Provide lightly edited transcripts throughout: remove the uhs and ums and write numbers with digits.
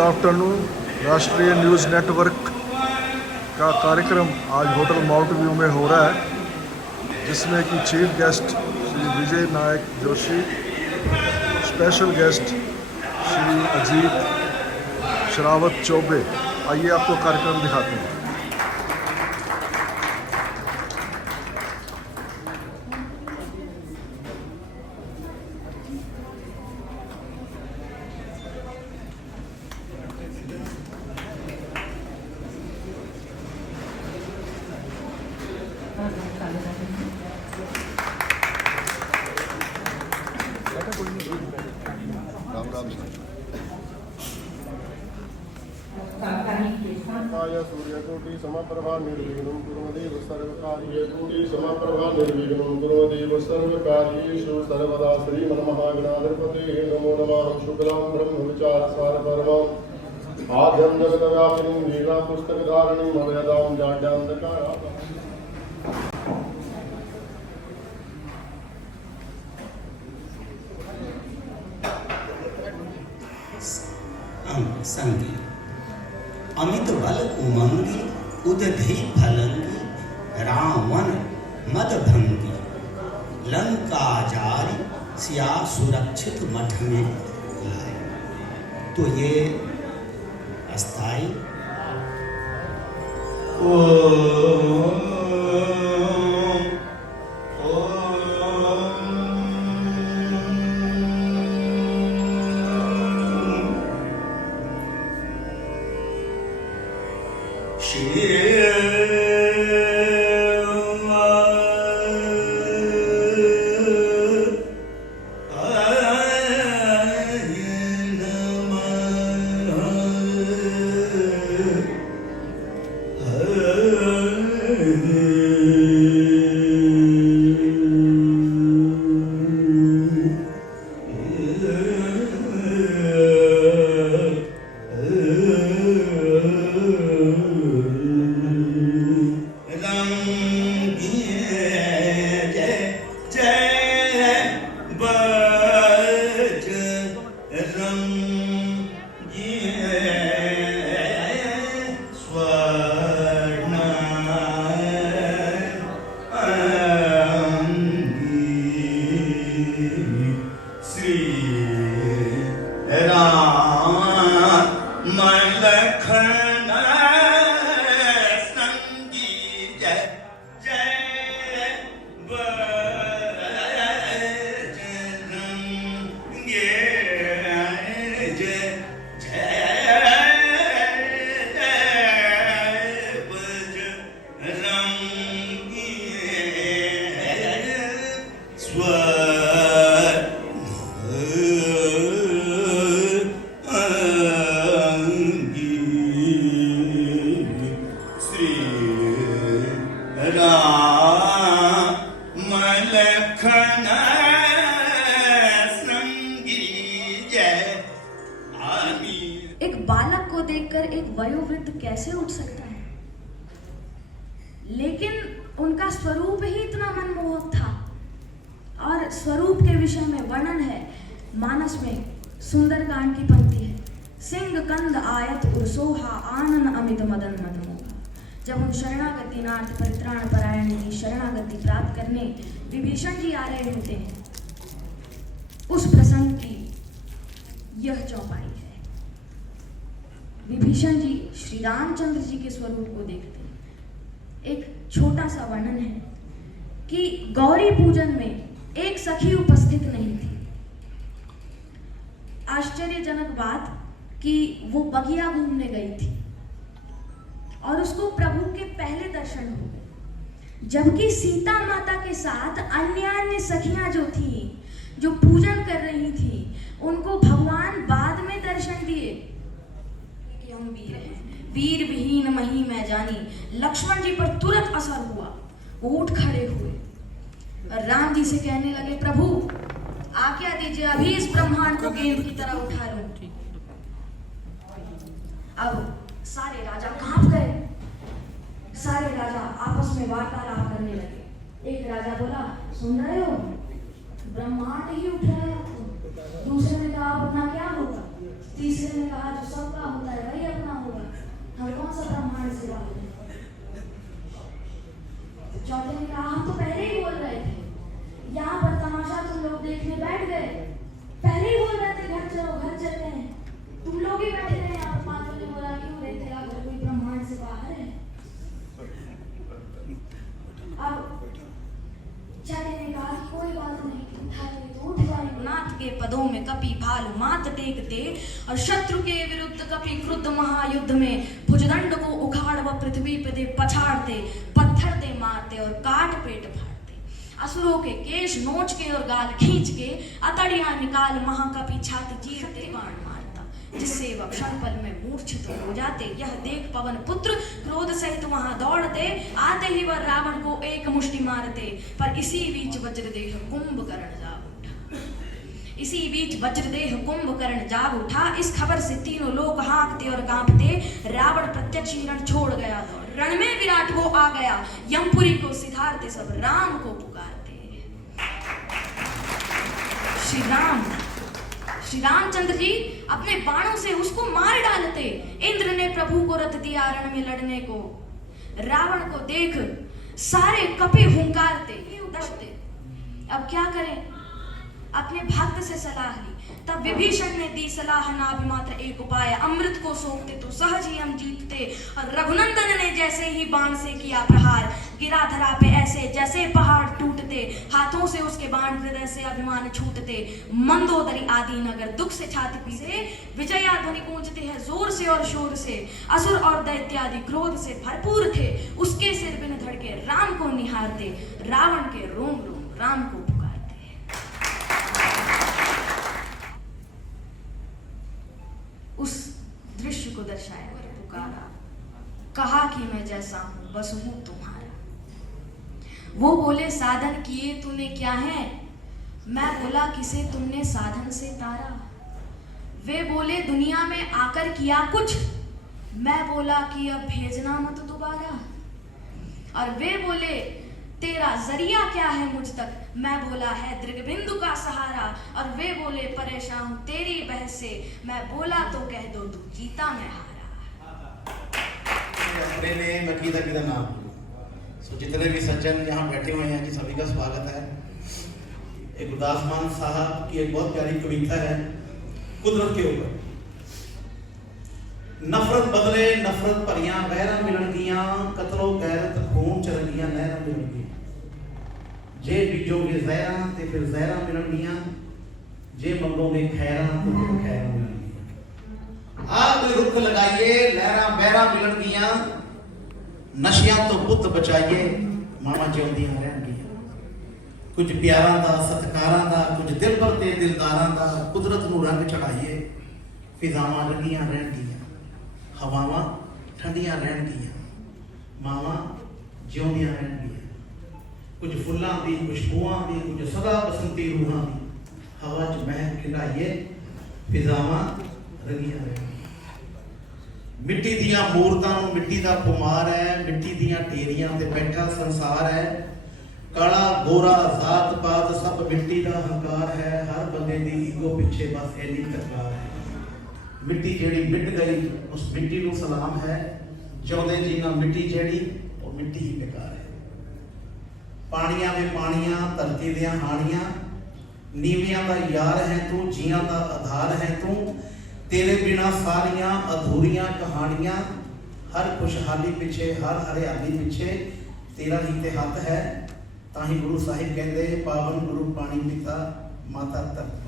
Afternoon. राष्ट्रीय news network का कार्यक्रम आज होटल माउंट व्यू में हो रहा है, जिसमें कि चीफ गेस्ट श्री विजय नायक जोशी, स्पेशल गेस्ट श्री अजीत शरावत चौबे। आइए आपको कार्यक्रम दिखाते हैं। सूर्यकोटि समप्रभा निर्विघ्नं कुर्वदेव सर्वकार्येषु समप्रभा निर्विघ्नं कुर्वदेव सर्वकार्येषु सर्वदा। श्रीमन्महागणाधिपते नमो नमः। शुक्लां ब्रह्मविचारसारपरमाम् आद्यं जगद्व्यापिनीं लीला पुस्तकधारिणीं अभयदां जाड्यान्धकारात्। संगी अमित बल उमंगी उदधि फलंगी रावण मदभंगी लंका जारी सिया सुरक्षित मठ में लाए। तो ये अस्थाई एक बालक को देखकर एक वयोवृद्ध कैसे उठ सकता है, लेकिन उनका स्वरूप ही इतना मनमोहक था। और स्वरूप के विषय में वर्णन है मानस में। सुंदरकांड की पंक्ति है, सिंह कंद आयत उर्सोहा आनन अमित मदन मदमोहा। जब उन शरणागति नाथ परित्राण परायण की शरणागति प्राप्त करने विभीषण जी आ रहे होते हैं, उस प्रसंग की यह चौपाई है। विभीषण जी श्री रामचंद्र जी के स्वरूप को देखते हैं। एक छोटा सा वर्णन है कि गौरी पूजन में एक सखी उपस्थित नहीं थी। आश्चर्यजनक बात कि वो बगिया घूमने गई थी और उसको प्रभु के पहले दर्शन हो गए, जबकि सीता माता के साथ अन्य सखियां जो थी, जो पूजन कर रही थी, उनको भगवान बाद में दर्शन दिए कि हम वीर हैं, वीर विहीन मही मैं जानी। लक्ष्मण जी पर तुरंत असर हुआ, वो उठ खड़े हुए और राम जी से कहने लगे, प्रभु आज्ञा दीजिए, अभी इस ब्रह्मांड को गेंद की तरह उठा लूं। अब सारे राजा कांप गए, सारे राजा आपस में वार्तालाप करने लगे। एक राजा बोला, सुन रहे हो, ब्रह्मांड ही उठ रहा है आपको। दूसरे ने कहा अपना क्या होगा, तीसरे ने कहा जो सबका होता है वही अपना होगा, हम कौन सा ब्रह्मांड से बात है। चौथे ने कहा हम तो पहले ही बोल रहे थे, यहाँ पर तमाशा तुम लोग देखने बैठ गए, पहले ही बोल रहे थे घर चलो घर चलते हैं, तुम लोग ही बैठे रहे यहाँ। पांचों ने बोला क्यों रे तेरा घर कोई ब्रह्मांड से बाहर है। अब छठे ने कहा कि कोई बात नहीं, उठाएंगे तो उठ जाएंगे। नाथ के पदों में कपि भालू मात टेकते और शत्रु के विरुद्ध कपि क्रुद्ध महायुद्ध में भुजदंड को उखाड़ व पृथ्वी पे दे पछाड़ते, पत्थर दे मारते और काट पेट फाड़ते, असुरों के केश नोच के और गाल खींच के अतड़ियां निकाल महाकपि छाती चीरते बाण मारता, जिससे वह क्षणपल में मूर्छित हो जाते। यह देख पवन पुत्र क्रोध सहित वहां दौड़ते, आते ही वह रावण को एक मुष्टि मारते, पर इसी बीच वज्रदेह कुंभकर्ण जा उठा। इसी बीच वज्रदेह कुंभकर्ण जाग उठा। इस खबर से तीनों लोग हाँकते और कांपते। रावण प्रत्यक्ष ही रण छोड़ गया दौड़, रण में विराट वो आ गया, यमपुरी को सिधारते सब राम को पुकारते। श्री रामचंद्र जी अपने बाणों से उसको मार डालते। इंद्र ने प्रभु को रथ दिया रण में लड़ने को। रावण को देख सारे कपि हुंकारते डरते। अब क्या करें, अपने भक्त से सलाह ली। तब विभीषण ने दी सलाह, नाभि मात्र एक उपाय, अमृत को सोखते तो सहज ही हम जीतते। और रघुनंदन ने जैसे ही बाण से किया प्रहार, गिरा धरा पे ऐसे जैसे पहाड़ टूटते, हाथों से उसके बाण हृदय से अभिमान छूटते। मंदोदरी आदि नगर दुख से छाती पीसे, विजया ध्वनि गूंजती है जोर से और शोर से। असुर और दैत्य आदि क्रोध से भरपूर थे, उसके सिर बिन धड़के राम को निहारते। रावण के रोम रोम राम को पुकारते। उस दृश्य को दर्शाया और पुकारा, कहा कि मैं जैसा हूं बस हूं तुम्हारा। वो बोले साधन किए तूने क्या है, मैं बोला किसे तुमने साधन से तारा। वे बोले दुनिया में आकर किया कुछ, मैं बोला कि अब भेजना मत दोबारा। और वे बोले तेरा जरिया क्या है मुझ तक, मैं बोला है दृगबिंदु का सहारा। और वे बोले परेशान हूं तेरी बहस से, मैं बोला तो कह दो तू जीता मैं हारा। अपने ने मकीदा की नाम। सो जितने भी सज्जन यहाँ बैठे हुए हैं कि सभी का स्वागत है। एक गुरदास मान साहब की एक बहुत प्यारी कविता है कुदरत के ऊपर। नफरत बदले नफरत भरियां बहरा मिलन गियां, कतलो गैरत खून चरगियां नहरा मिलन गियां। जे बीजोगे जहरा ते फिर जहरा मिलन गियां, जे मंगोगे खैरा तो फिर खैरा मिलन गियां। आप रुख लगाइए लहरा बहरा मिलन गियां, नशियां तो पुत बचाइए मामा जिउंदियां रहन गियां। कुछ प्यारां दा सत्कारां दा, कुछ दिल भर ते दिलदारां दा, कुदरत नूं रंग चढ़ाइए फिजावां रंगियां रहन गियां। हवावां ठंडियां रहन गियां, मावां जिउंदियां रहन गियां। कुछ फुल्लां दी खुशबूआं दी, कुछ सदा बसंती रूहां दी, हवा च महक खिंडाइए फिजावां रंगियां रहन गियां। मिट्टी दियां मूरतां नूं मिट्टी दा खुमार है, मिट्टी दियां ढेरियां ते बैठा संसार है। काला गोरा जात पात सब मिट्टी दा हंकार है, हर बंदे दी ईगो पिछे बस इन्नी तकरार है। मिट्टी जेड़ी मिट गई उस मिट्टी को सलाम है, जिउंदे जीना मिट्टी जेड़ी वो मिट्टी ही बेकार है। पानियां में पानियां धरती दियां हानियां, नीवियां दा यार है तू, जियां दा आधार है तू। तेरे बिना सारियां अधूरियां कहानियां, हर खुशहाली पिछे हर हरियाली पिछे तेरा ही ते हथ है। ताही गुरु साहिब कहते पावन गुरु पानी पिता माता धरती।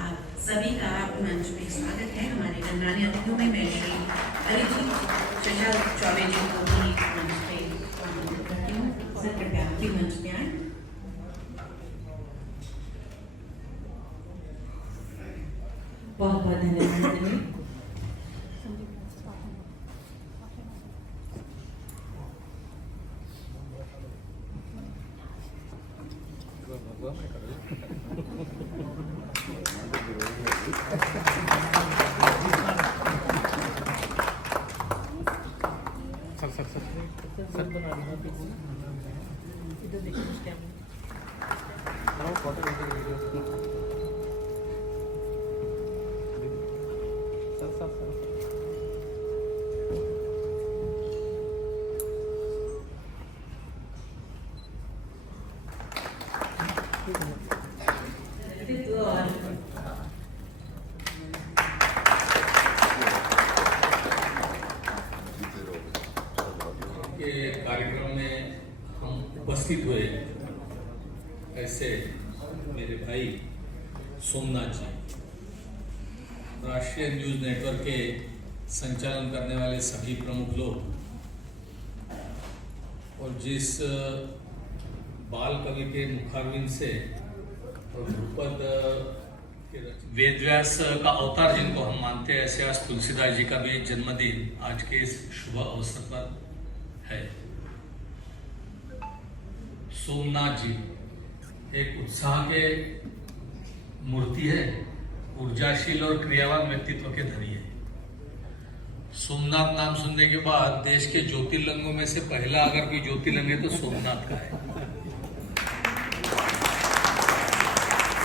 आप सभी का मंच में स्वागत है। हमारे गणमान्य अतिथियों में मैं श्री अरिजीत शशा चौबे जी को भी मंच पे आमंत्रित करती हूँ। सर कृपया आप भी मंच पे आए। बहुत बहुत धन्यवाद। के कार्यक्रम में हम उपस्थित हुए ऐसे मेरे भाई सोमनाथ जी, राष्ट्रीय न्यूज़ नेटवर्क के संचालन करने वाले सभी प्रमुख लोग, और जिस बाल कवि के मुखारविंद से और ध्रुपद के वेदव्यास का अवतार जिनको हम मानते हैं, ऐसे आज तुलसीदास जी का भी जन्मदिन आज के इस शुभ अवसर पर है। सोमनाथ जी एक उत्साह के मूर्ति है, ऊर्जाशील और क्रियावान व्यक्तित्व के धनी है। सोमनाथ नाम सुनने के बाद देश के ज्योतिर्लिंगों में से पहला अगर कोई ज्योतिर्लिंग है तो सोमनाथ का है।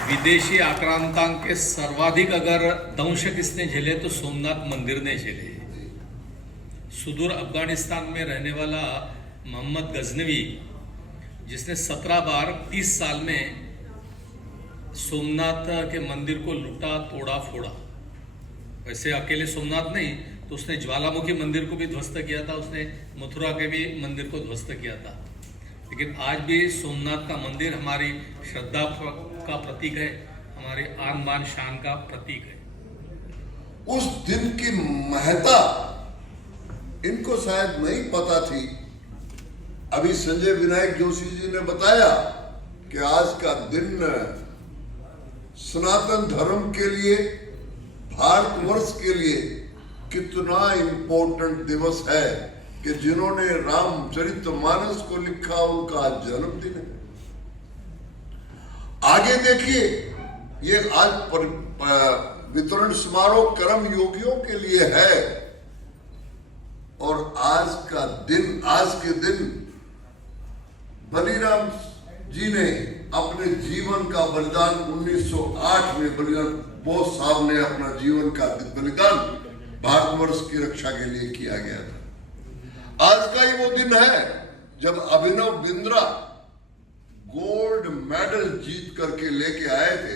विदेशी आक्रांताओं के सर्वाधिक अगर दंश किसने झेले तो सोमनाथ मंदिर ने झेले। सुदूर अफगानिस्तान में रहने वाला मोहम्मद गजनवी, जिसने 17 बार 30 साल में सोमनाथ के मंदिर को लूटा, तोड़ा, फोड़ा। वैसे अकेले सोमनाथ नहीं तो उसने ज्वालामुखी मंदिर को भी ध्वस्त किया था, उसने मथुरा के भी मंदिर को ध्वस्त किया था। लेकिन आज भी सोमनाथ का मंदिर हमारी श्रद्धा का प्रतीक है, हमारे आन बान शान का प्रतीक है। उस दिन की महत्ता इनको शायद नहीं पता थी। अभी संजय विनायक जोशी जी ने बताया कि आज का दिन सनातन धर्म के लिए, भारतवर्ष के लिए कितना इम्पोर्टेंट दिवस है कि जिन्होंने रामचरितमानस को लिखा उनका जन्मदिन है। आगे देखिए, ये आज वितरण समारोह कर्म योगियों के लिए है, और आज के दिन बलिराम जी ने अपने जीवन का बलिदान 1908 में बोस साहब ने अपना जीवन का बलिदान भारतवर्ष की रक्षा के लिए किया गया था। आज का ही वो दिन है जब अभिनव बिंद्रा गोल्ड मेडल जीत करके लेके आए थे,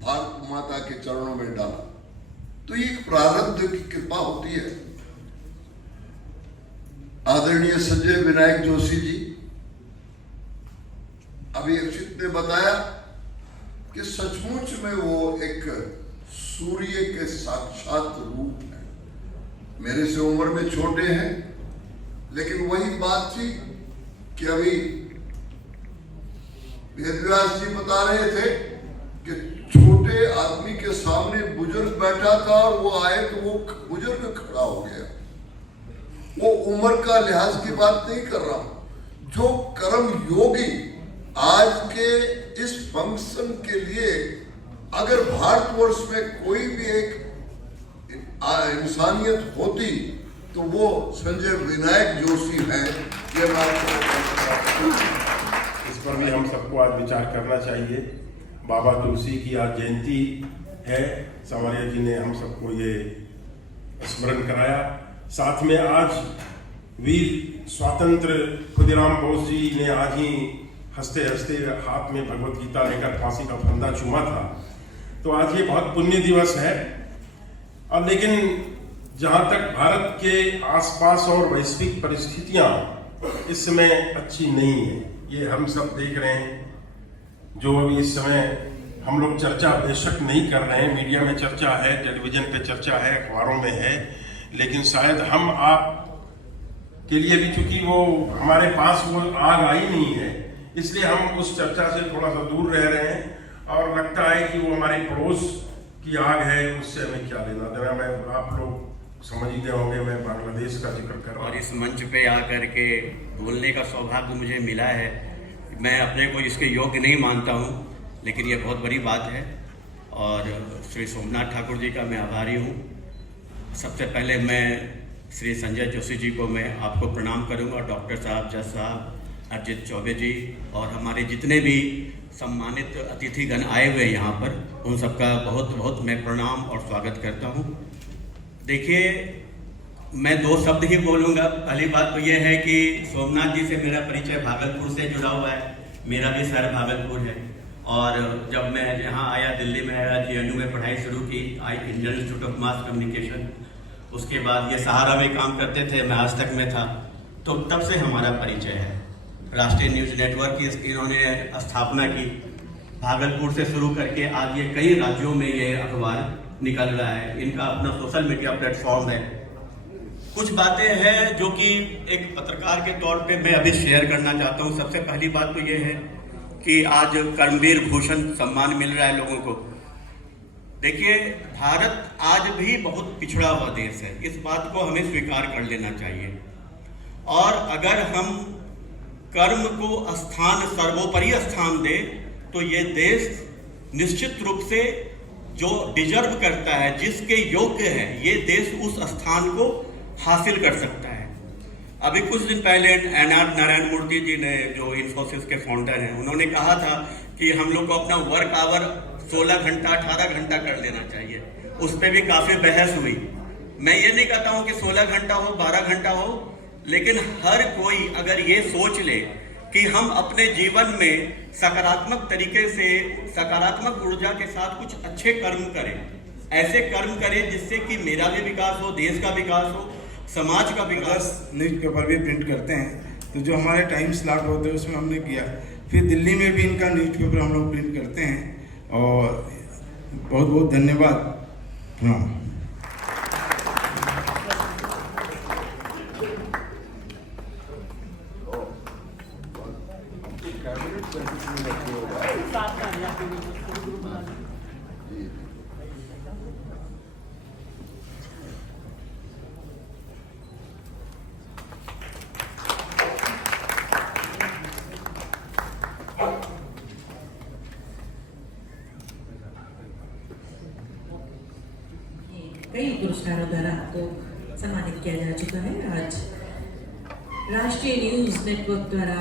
भारत माता के चरणों में डाला। तो ये प्रारब्ध की कृपा होती है। आदरणीय संजय विनायक जोशी जी, अभी अक्षित ने बताया कि सचमुच में वो एक सूर्य के साक्षात रूप है। मेरे से उम्र में छोटे हैं, लेकिन वही बात थी कि अभी वेदव्यास जी बता रहे थे कि छोटे आदमी के सामने बुजुर्ग बैठा था और वो आए तो वो बुजुर्ग खड़ा हो गया। वो उम्र का लिहाज की बात नहीं कर रहा हूं। जो कर्म योगी आज के इस फंक्शन के लिए, अगर भारतवर्ष में कोई भी एक इंसानियत होती तो वो संजय विनायक जोशी हैं। ये इस पर भी हम सबको आज विचार करना चाहिए। बाबा तुलसी की आज जयंती है। संवरिया जी ने हम सबको ये स्मरण कराया। साथ में आज वीर स्वतंत्र खुदीराम बोस जी ने आज ही हंसते हंसते हाथ में भगवत गीता लेकर फांसी का फंदा चूमा था। तो आज ये बहुत पुण्य दिवस है। और लेकिन जहाँ तक भारत के आसपास और वैश्विक परिस्थितियाँ इस समय अच्छी नहीं है, ये हम सब देख रहे हैं। जो अभी इस समय हम लोग चर्चा बेशक नहीं कर रहे हैं, मीडिया में चर्चा है, टेलीविजन पे चर्चा है, अखबारों में है, लेकिन शायद हम आप के लिए भी, चूंकि वो हमारे पास वो आग आई नहीं है, इसलिए हम उस चर्चा से थोड़ा सा दूर रह रहे हैं। और लगता है कि वो हमारे पड़ोस की आग है, उससे हमें क्या लेना देना। मैं, आप लोग समझ ही गए होंगे, मैं बांग्लादेश का जिक्र कर रहा हूँ। और इस मंच पे आकर के बोलने का सौभाग्य मुझे मिला है। मैं अपने को इसके योग्य नहीं मानता हूँ, लेकिन ये बहुत बड़ी बात है। और श्री सोमनाथ ठाकुर जी का मैं आभारी हूँ। सबसे पहले मैं श्री संजय जोशी जी को मैं आपको प्रणाम करूँगा, डॉक्टर साहब, जज साहब, अजित चौबे जी और हमारे जितने भी सम्मानित अतिथिगण आए हुए यहाँ पर, उन सबका बहुत बहुत मैं प्रणाम और स्वागत करता हूँ। देखिए, मैं 2 शब्द ही बोलूँगा। पहली बात तो यह है कि सोमनाथ जी से मेरा परिचय भागलपुर से जुड़ा हुआ है। मेरा भी शहर भागलपुर है और जब मैं यहाँ आया, दिल्ली में आया, JNU में पढ़ाई शुरू की, Indian institute of mass communication. उसके बाद ये सहारा में काम करते थे, मैं आज तक में था, तो तब से हमारा परिचय है। राष्ट्रीय न्यूज़ नेटवर्क की इन्होंने स्थापना की, भागलपुर से शुरू करके आज ये कई राज्यों में ये अखबार निकल रहा है। इनका अपना सोशल मीडिया प्लेटफॉर्म है। कुछ बातें हैं जो कि एक पत्रकार के तौर पे मैं अभी शेयर करना चाहता हूँ। सबसे पहली बात तो ये है कि आज कर्मवीर भूषण सम्मान मिल रहा है लोगों को। देखिए, भारत आज भी बहुत पिछड़ा हुआ देश है, इस बात को हमें स्वीकार कर लेना चाहिए। और अगर हम कर्म को स्थान, सर्वोपरि स्थान दे, तो ये देश निश्चित रूप से जो डिजर्व करता है, जिसके योग्य है, ये देश उस स्थान को हासिल कर सकता है। अभी कुछ दिन पहले NR नारायण मूर्ति जी ने, जो इन्फोसिस के फाउंडर हैं, उन्होंने कहा था कि हम लोग को अपना वर्क आवर 16 घंटा 18 घंटा कर लेना चाहिए। उस पर भी काफ़ी बहस हुई। मैं ये नहीं कहता हूँ कि 16 घंटा हो, 12 घंटा हो, लेकिन हर कोई अगर ये सोच ले कि हम अपने जीवन में सकारात्मक तरीके से, सकारात्मक ऊर्जा के साथ कुछ अच्छे कर्म करें, ऐसे कर्म करें जिससे कि मेरा भी विकास हो, देश का विकास हो, समाज का विकास। न्यूज़पेपर भी प्रिंट करते हैं, तो जो हमारे टाइम स्लॉट होते हैं उसमें हमने किया। फिर दिल्ली में भी इनका न्यूज़पेपर हम लोग प्रिंट करते हैं और बहुत बहुत धन्यवाद। प्रणाम। कई पुरस्कारों द्वारा आपको सम्मानित किया जा चुका है। आज राष्ट्रीय न्यूज़ नेटवर्क द्वारा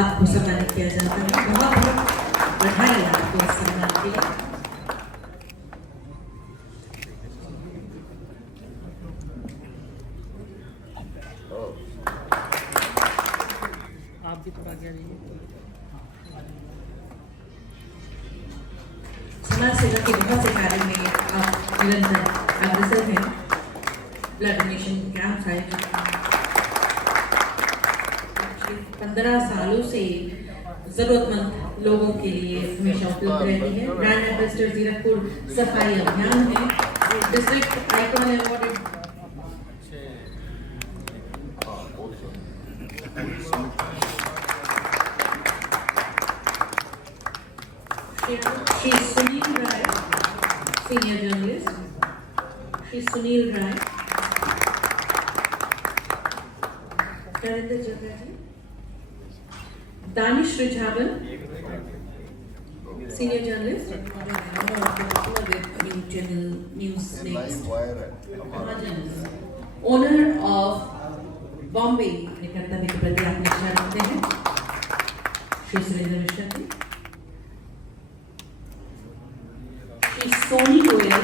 आपको सम्मानित किया जाता है। बहुत बहुत बधाई आपको इस सम्मान के लिए। आप भी थोड़ा आगे आइए। समाज सेवा के बहुत से कार्य में आप निरंतर अग्रसर हैं। ब्लड डोनेशन कैंप आयोजित 15 सालों से जरूरतमंद लोगों के लिए हमेशा उपलब्ध रहती है। ब्रांड एम्बेसडर जीरकपुर सफाई अभियान में district icon awarded Shri Sunil Rai, senior journalist, Shri Sunil Rai, Narendra Jagga ji, Danish Rizwan, senior journalist, owner of Bombay कर्तव्य के प्रति आप निष्ठा रखते हैं, श्री सुरेंद्र मिश्रा जी, श्री सोनी गोयल,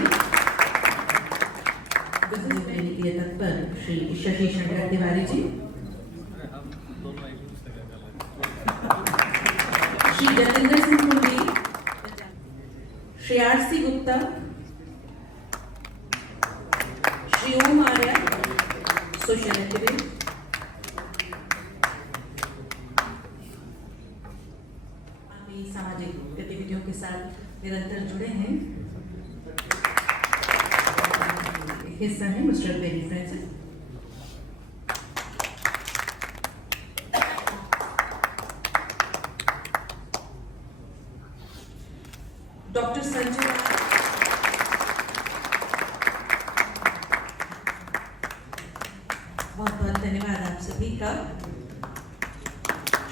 तत्पर Shri Shashi Shankar Tiwari ji, Shri Jatendra Singh Mundi, Shri RC Gupta, Shri Om Arya, social activist, सामाजिक गतिविधियों के साथ निरंतर जुड़े हैं, हिस्सा है mister Berry Francis. Doctor Sanjay, बहुत बहुत धन्यवाद आप सभी का।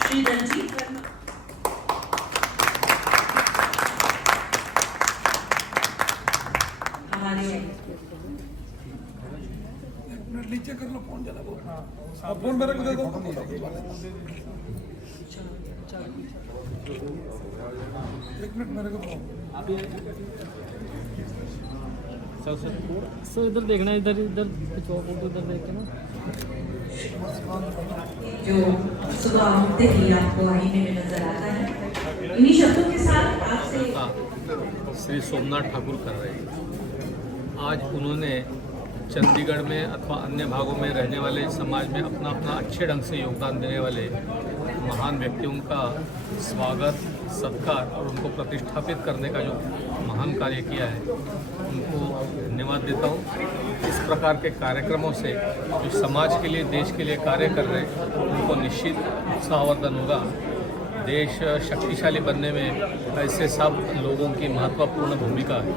श्री रंजीत वर्मा, हमारे नीचे कर लो फोन जरा वो। अब फोन मेरे को दे दो। एक मिनट मेरे को दो। सर इधर देखना, इधर इधर फोटो इधर देख के ना। जो सुबह उठते ही आपको आईने में नजर आता है। इन्हीं शब्दों के साथ आपसे श्री सोमनाथ ठाकुर कर रहे हैं। आज उन्होंने चंडीगढ़ में अथवा अन्य भागों में रहने वाले समाज में अपना अपना अच्छे ढंग से योगदान देने वाले महान व्यक्तियों का स्वागत, सत्कार और उनको प्रतिष्ठापित करने का जो महान कार्य किया है, उनको धन्यवाद देता हूँ। इस प्रकार के कार्यक्रमों से जो समाज के लिए, देश के लिए कार्य कर रहे हैं, उनको निश्चित उत्साहवर्धन होगा। देश शक्तिशाली बनने में ऐसे सब लोगों की महत्वपूर्ण भूमिका है।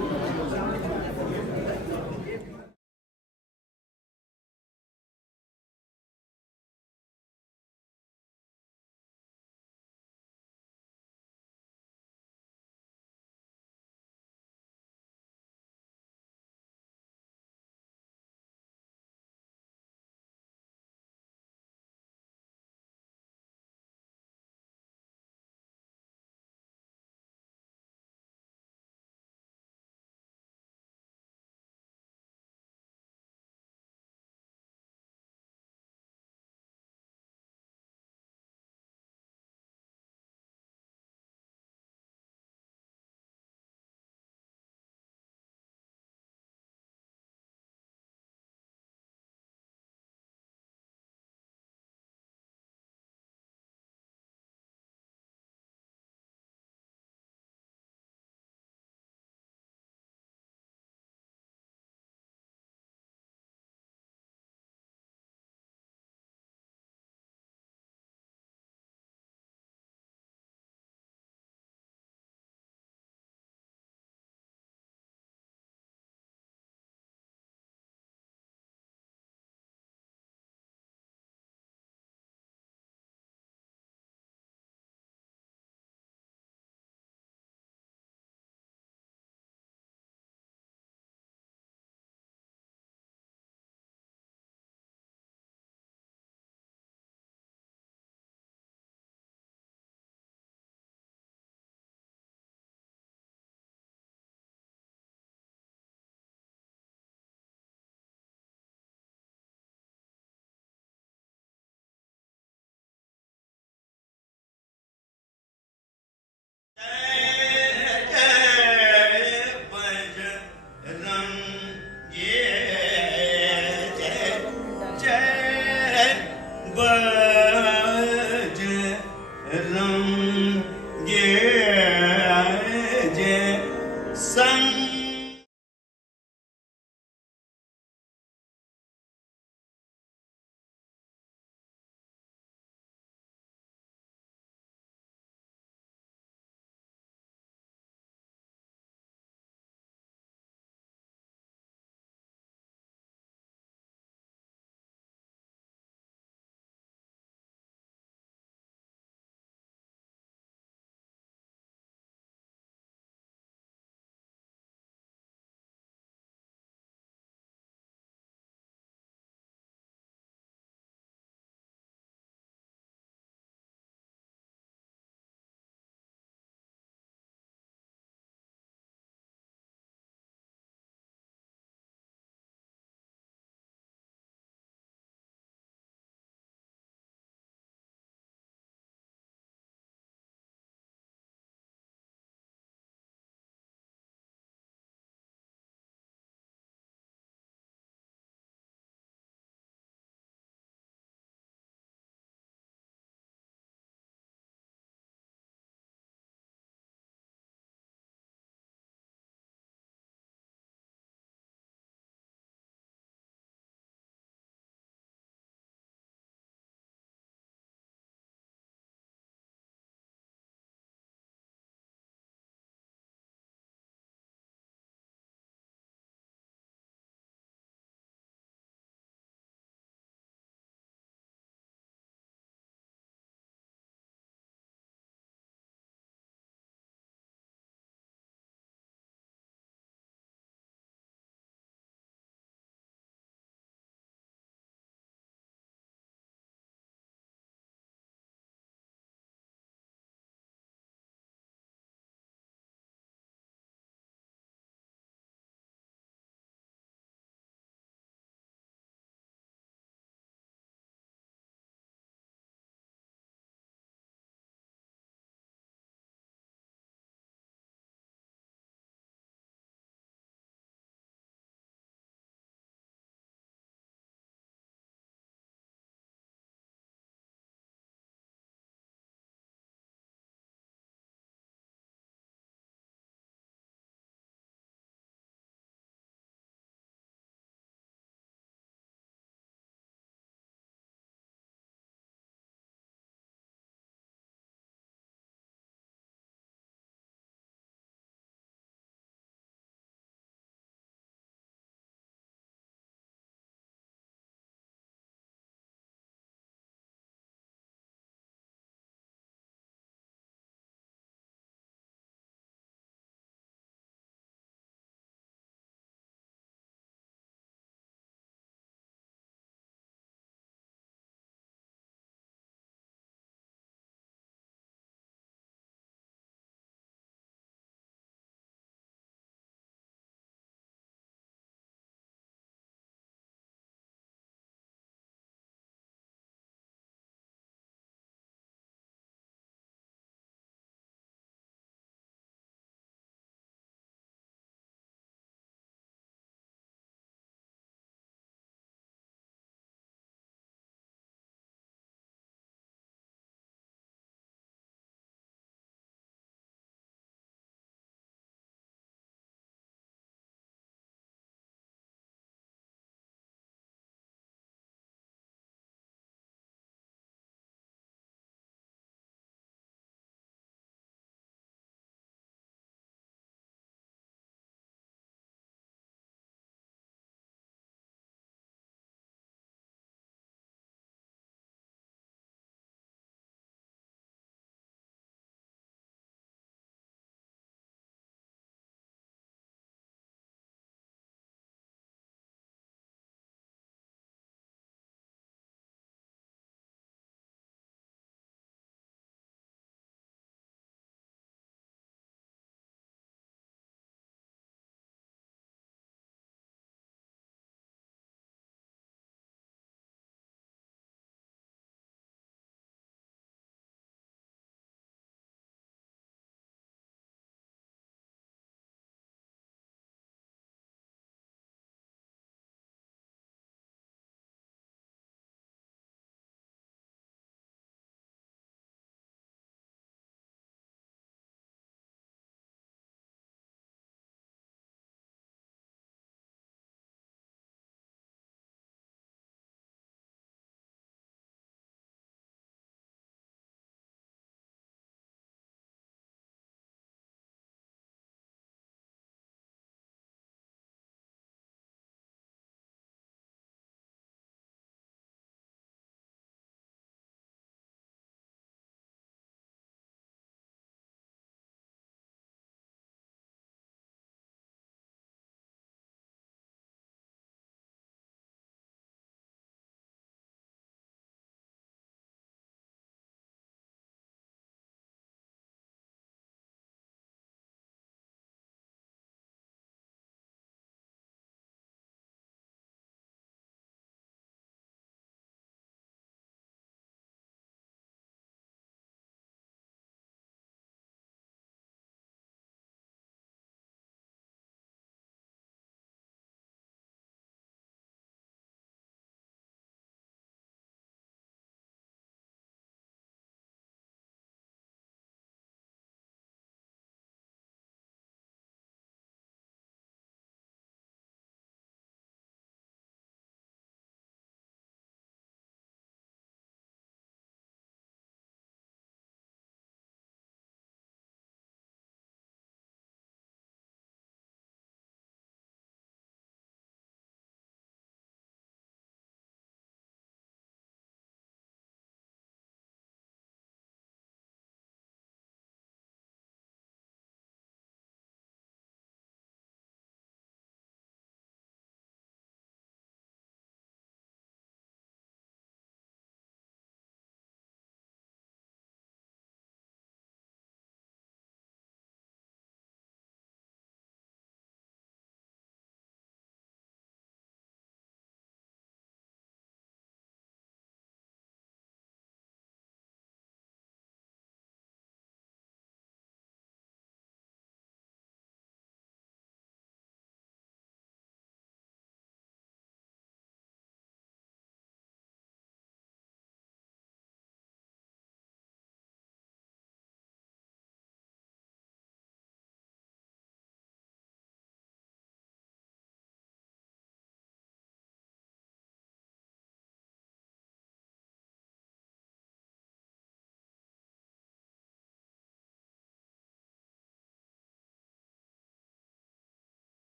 जय